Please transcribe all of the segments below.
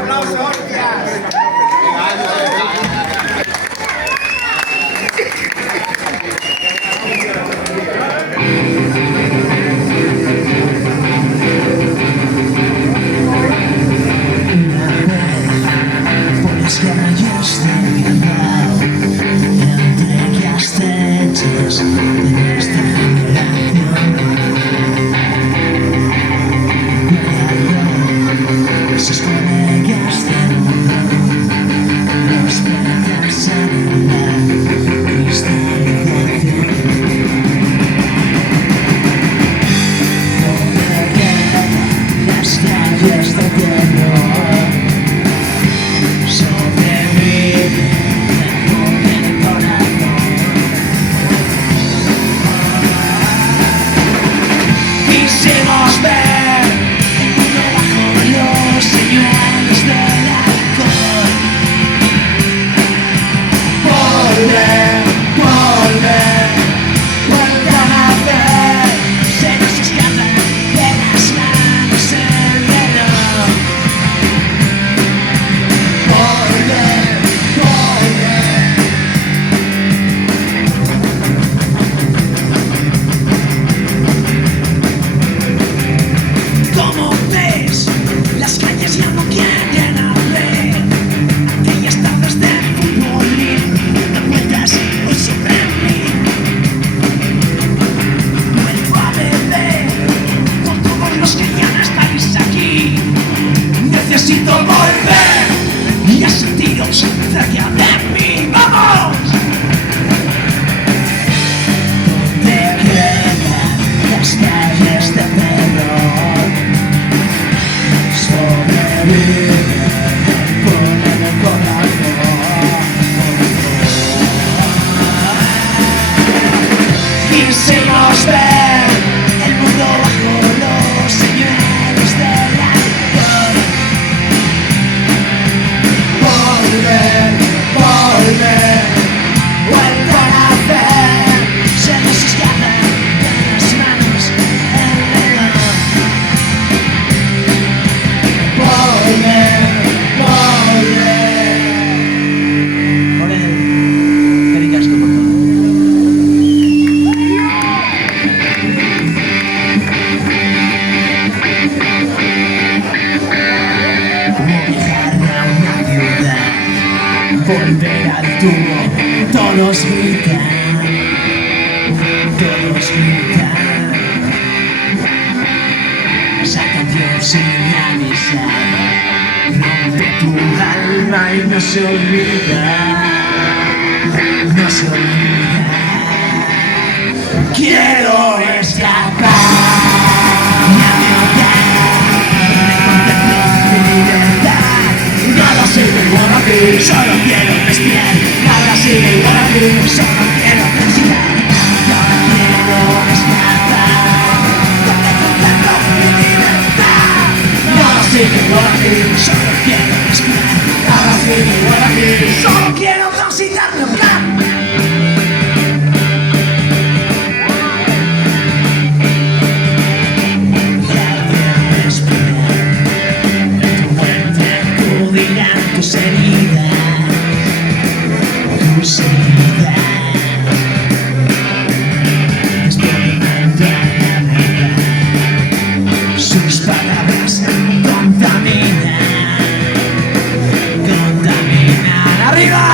aplauso, hostias. Por las calles de Bilbao, entre castells de nuestra generación, sus colegas del mundo nos pensan en la cristalización. Donde quedan las calles de terror, sobrevive con el corazón. Quisimos ver el mundo bajo los señuelos del alcohol. Volver, volver, vuelve a nacer. Se nos escapa de las manos el reloj. Volver, volver. Como ves, las calles ya no quieren hablar. Aquellas tardes de fútbol dando vueltas hoy siempre en mí. Vuelvo a beber con todos los que ya no estáis aquí. Necesito volver y a sentiros cerca de mí. ¡Vamos! Donde quedan las calles de terror, sobrevive con el corazón. Quisimos ver el mundo bajo los señuelos del alcohol. Volver, volver, vuelve a nacer. Se nos escapa de las manos el reloj. Volver, volver. Por él, qué ricasco por todo. Como viajar a una ciudad, volver al tubo, todos gritan, todos gritan. Esa canción sin avisar rompe tu alma y no se olvida, no se olvida. Quiero escapar y a mi hogar, contemplo mi libertad. Nada sigue igual aquí, solo quiero respirar. Nada sigue igual aquí, solo quiero transitar. Yo quiero escapar, donde contemplo mi libertad. Nada sigue igual aquí, solo quiero respirar. Nada sigue igual aquí, solo quiero transitar mi hogar. Tus heridas, tus heridas, experimentan la verdad. Sus palabras contaminan, contaminan. ¡Arriba!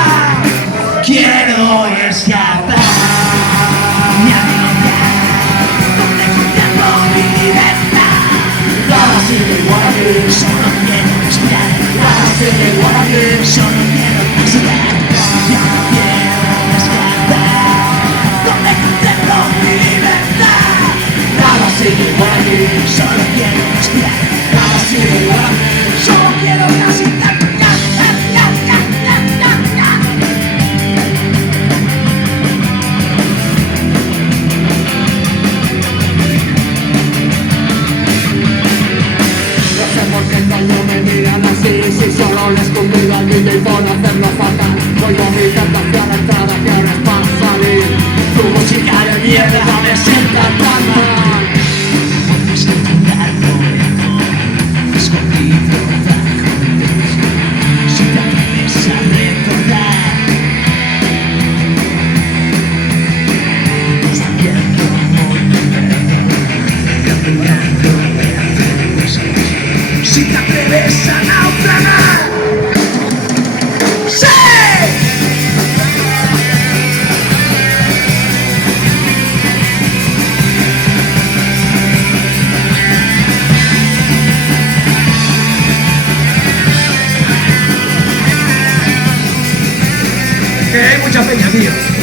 Quiero escapar y a mi hogar, donde contemplo mi libertad. Nada sigue igual aquí, solo quiero respirar. Nada sigue igual aquí, solo quiero transitar. Yo no quiero escapar, donde contemplo mi libertad. Nada sigue igual aquí, solo quiero respirar. Nada sigue igual aquí, solo quiero transitar. No sé por qué cuando me miran así, si solo les convido al DJ por hacerlo fatal. Oigo mi tentación entrada que ahora es para salir. Tu música de mierda me sienta tan mal. Puedes entenderlo, escondido bajo el te atreves a naufragar. ¡Sí! Que hay mucha peña, tío.